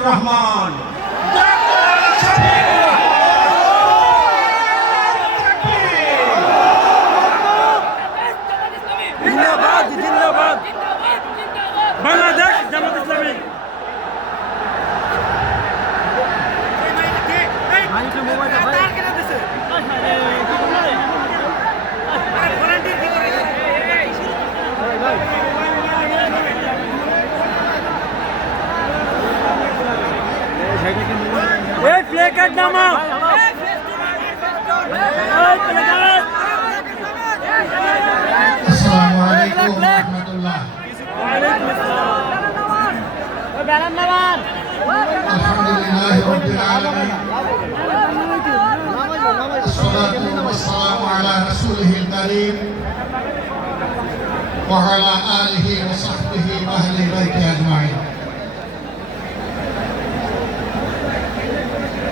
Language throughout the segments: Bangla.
জিয়াউর রহমান। জিন্দাবাদ জিন্দাবাদ বাংলাদেশ জামাত ইসলামী। এই প্লে কার্ড নামাও। আসসালামু আলাইকুম ওয়া রাহমাতুল্লাহ। আলহামদুলিল্লাহি রাব্বিল আলামিন। আসসালাতু ওয়াসসালামু আলা রাসূলিহিল কারীম ওয়া আলা আলিহি ওয়া সাহবিহি ওয়া আহলি বাইতি আজমাইন।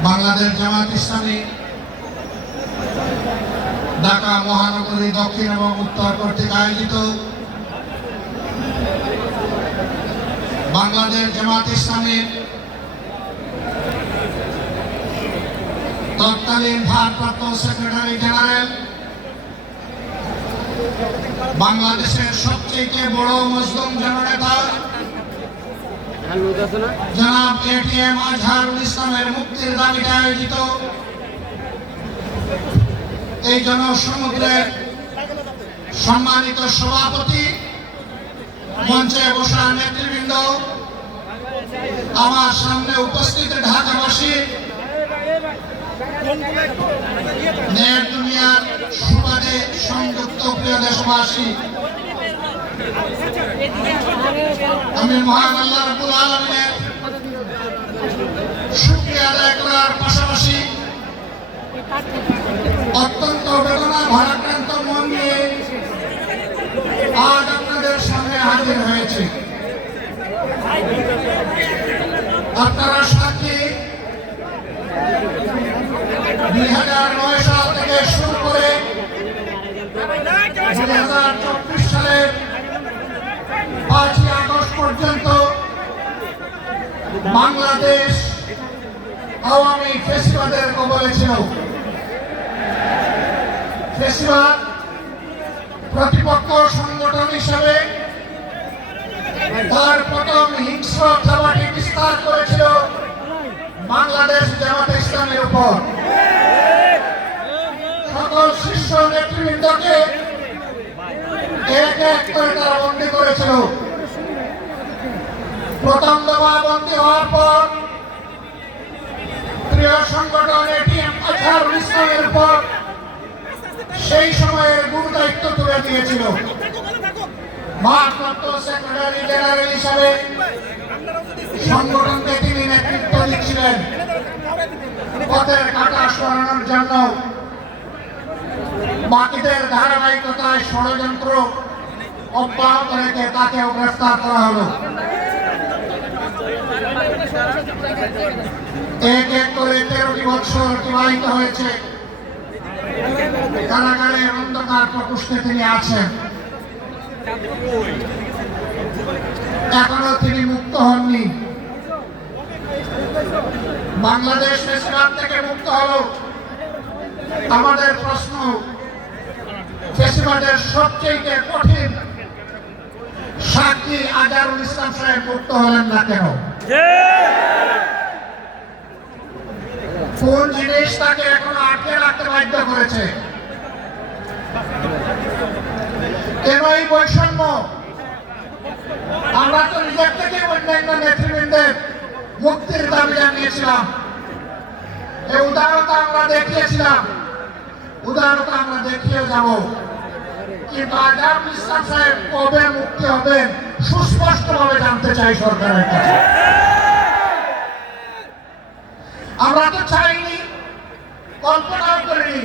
বাংলাদেশ জামাত ইসলামী ঢাকা মহানগরী দক্ষিণ এবং উত্তর কর্তৃক আয়োজিত বাংলাদেশ জামাত ইসলামীর তৎকালীন ভারপ্রাপ্ত সেক্রেটারি জেনারেল, বাংলাদেশের সবচেয়ে বড় মুসলিম জননেতা জনাব এটিএম আজহারুল ইসলামের মুক্তির দাবিতে আয়োজিত এই জনসমুদ্রের সম্মানিত সভাপতি, মঞ্চে বসা নেতৃবৃন্দ, আমার সামনে উপস্থিত ঢাকাবাসী, নেট দুনিয়ার সুবাদে সংযুক্ত প্রিয় দেশবাসী, আমি মহান আল্লাহ রাব্বুল আলামিনের শুকরিয়া আদায় করার পাশাপাশি অত্যন্ত বেদনা ভারাক্রান্ত মন নিয়ে আজ আপনাদের সামনে হাজির হয়েছে। আপনারা সাথী 2009 সাল থেকে শুরু করে 2024 সালের 5ই আগস্ট পর্যন্ত বাংলাদেশ আওয়ামী ফ্যাসিবাদের কবলে ছিল। ফ্যাসিবাদ প্রতিপক্ষ সংগঠন হিসেবে তার প্রথম হিংস্র থাবাটি বিস্তার করেছিল বাংলাদেশ জামাত ইসলামের উপর। সকল শীর্ষ নেতৃবৃন্দকে এক এক করে তারা বন্দী করেছিল। প্রথম দফা বন্দী হওয়ার পর প্রিয় সংগঠন এটিএম আজহারুল ইসলামের উপর সেই সময়ের গুরু দায়িত্ব তুলে দিয়েছিল। ভারপ্রাপ্ত সেক্রেটারি জেনারেল হিসাবে সংগঠনকে তিনি নেতৃত্ব দিচ্ছিলেন। পথের কাঁটা সরানোর জন্য বাকিদের ধারাবাহিকতায় ষড়যন্ত্র অব্যাহত রেখে তাকেও গ্রেফতার করা হলো। এক এক করে 13টি বছর অতিবাহিত হয়েছে। কারাগারের অন্ধকার প্রকোষ্ঠে তিনি আছেন। এখনো তিনি মুক্ত হননি। বাংলাদেশ ফ্যাসিবাদ থেকে মুক্ত হলো। আমাদের প্রশ্ন, ফ্যাসিবাদের সবচেয়ে কঠিন সাক্ষী আজহারুল ইসলাম সাহেব মুক্ত হলেন না কেন? কোন জিনিস তাকে এখনো আটকে রাখতে বাধ্য করেছে? কেন এই বৈষম্য? আমরা তো নিজের থেকে অন্যান্য নেতৃবৃন্দের মুক্তির দাবি জানিয়েছিলাম। এই উদারতা আমরা দেখিয়েছিলাম, উদারতা আমরা দেখিয়ে যাব। কিন্তু আজহারুল ইসলাম সাহেব কবে মুক্তি হবেন সুস্পষ্টভাবে জানতে চাই সরকারের কাছে। আমরা তো চাইনি, কল্পনাও করিনি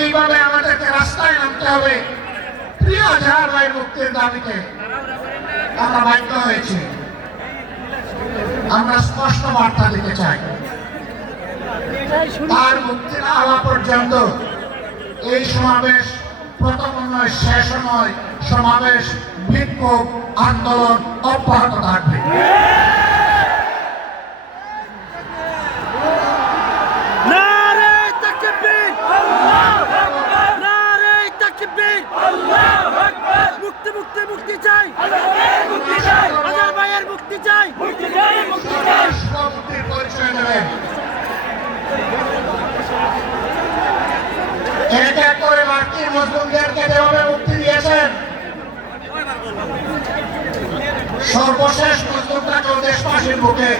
এইভাবে আমাদেরকে রাস্তায় নামতে হবে প্রিয় আজহার ভাই মুক্তির দাবিতে। আমরা বাধ্য হয়েছি। আমরা স্পষ্ট বার্তা দিতে চাই, তার মুক্তি না হওয়া পর্যন্ত এই সমাবেশ প্রথম নয়, শেষ নয়, সমাবেশ, বিক্ষোভ, আন্দোলন অব্যাহত থাকবে। ফাঁসির বুকে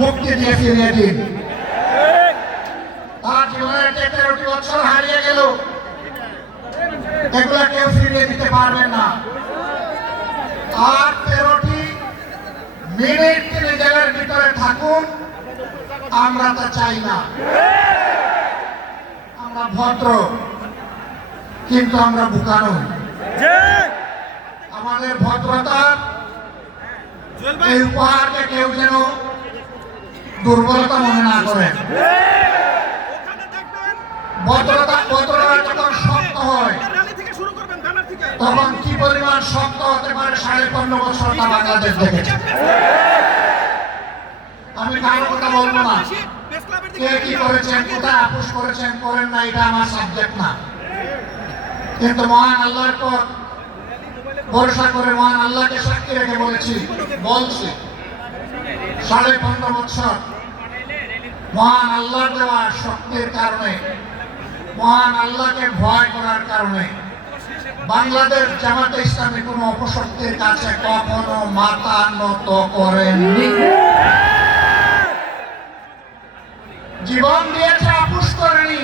মুক্তি দিয়ে ফিরিয়ে দিন। তার জীবনের যে 13টি বছর হারিয়ে গেল, এগুলা কেউ ফিরিয়ে দিতে পারবে না। আর 13টি মিনিট তিনি জেলের ভিতরে থাকুন, আমরা তা চাই না। আমরা ভদ্র, কিন্তু আমরা বুকানো। আমাদের ভদ্রতার এই উপহারকে কেউ যেন দুর্বলতা মনে না করেন। ভদ্রতা যখন শক্ত হয়, তখন কি পরিমাণ শক্ত হতে পারে 15.5 বছর তা বাংলাদেশ দেখেছে। আমি কারো কথা বলবো না, কে কি করেছেন, কোথায় আপোষ করেছেন করেন না, এটা আমার সাবজেক্ট না। কিন্তু মহান আল্লাহর পর ভরসা করে মহান আল্লাহকে সাক্ষী রেখে বলছি 15.5 বছর মহান আল্লাহর দেওয়া শক্তির কারণে, মহান আল্লাহকে ভয় করার কারণে বাংলাদেশ জামাতে ইসলামী কোনো অপশক্তির কাছে কখনো মাথা নত করেননি। জীবন দিয়েছে, আপোষ করেনি।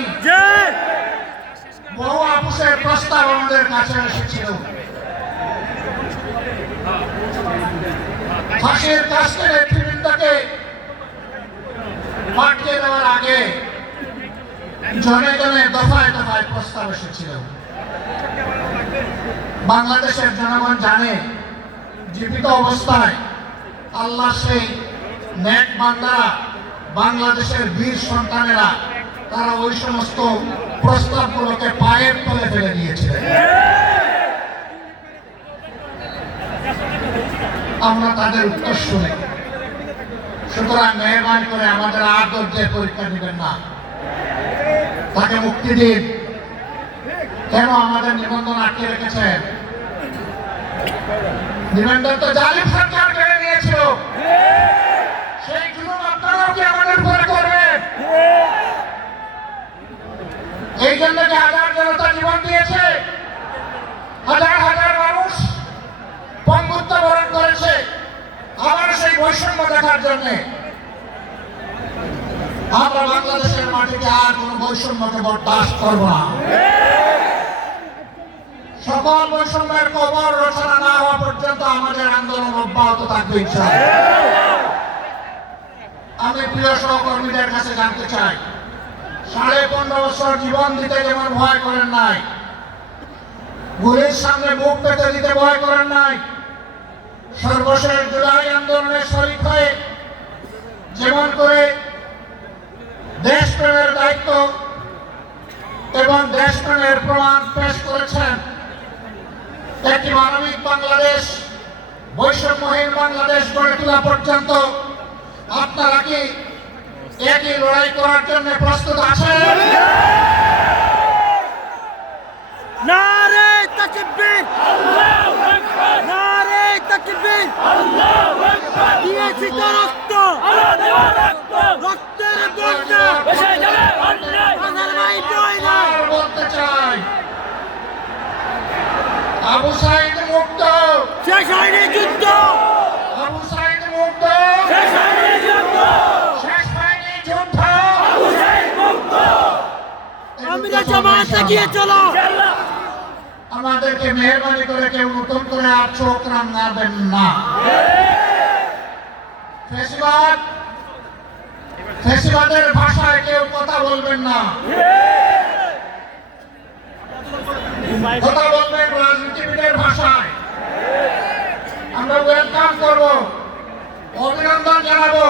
বহু আপোষের প্রস্তাব আমাদের কাছে এসেছিল। ফাঁসির কাছে নেতৃবৃন্দকে পাঠিয়ে দেওয়ার আগে জনে জনে দফায় দফায় প্রস্তাব এসেছিল। বাংলাদেশের জনগণ জানে জীবিত অবস্থায় আল্লাহ সেই নেক বান্দারা, বাংলাদেশের বীর সন্তানেরা, তারা ওই সমস্ত প্রস্তাবগুলোকে পায়ের তলে ফেলে দিয়েছিলেন। আমরা তাদের উত্তর শুনি। সুতরাং মেহরবানি করে আমাদের আর ধৈর্যের পরীক্ষা দিবেন না, তাকে মুক্তি দিন। কেন আমাদের নিবন্ধন আটকে রেখেছেন? নিবন্ধন তো জালিম সরকার কেড়ে নিয়েছিল। সেই জুলুম আপনারাও কি আমাদের উপরে করবেন? এই জন্য যে হাজার জনতা জীবন দিয়েছে, হাজার হাজার মানুষ পঙ্গুত্ব বরণ করেছে, আবার সেই বৈষম্য দেখার জন্য। আমরা বাংলাদেশের মাটিতে আর কোন বৈষম্যকে বরদাস্ত করব না। সকল বৈষম্যের কবর রচনা না হওয়া পর্যন্ত আমাদের আন্দোলন অব্যাহত থাকবে ইনশাআল্লাহ। আমি প্রিয় সহকর্মীদের কাছে জানতে চাই, 15.5 বছর জীবন দিতে যেমন ভয় করেন নাই, গুলির সামনে বুক পেতে দিতে ভয় করেন নাই, সর্বশেষ জুলাই আন্দোলনের শরীক হয়ে যেমন করে দেশপ্রেমের দায়িত্ব এবং দেশপ্রেমের প্রমাণ পেশ করেছেন, একটি মানবিক বাংলাদেশ, বৈষম্যহীন বাংলাদেশ গড়ে তোলা পর্যন্ত আপনারা কি একই লড়াই করার জন্য প্রস্তুত আছেন? নারে তাকবীর, আল্লাহু আকবার, নারে তাকবীর, আল্লাহু আকবার। দিয়েছি তো রক্ত, আল্লাহ দেওয়া রক্ত, রক্তের বন্যা ভেসে যাবে অন্যায়, বাংলার ভাই বই না। বলতে চাই, আবু সাঈদ মুক্ত, শেষ হয়নি যুদ্ধ, আবু সাঈদ মুক্ত, শেষ হয়নি যুদ্ধ, শেষ হয়নি যুদ্ধ, আবু সাঈদ মুক্ত। আমরা জামাতে গিয়ে চলো। আমাদেরকে মেহরবানি করে কেউ নতুন করে আর চোখ রাঙাবেন না। ফেসিবাদের ভাষায় কেউ কথা বলবেন না, কথা বলবেন রাজনীতিবিদের ভাষায়। আমরা ওয়েলকাম করবো, অভিনন্দন জানাবো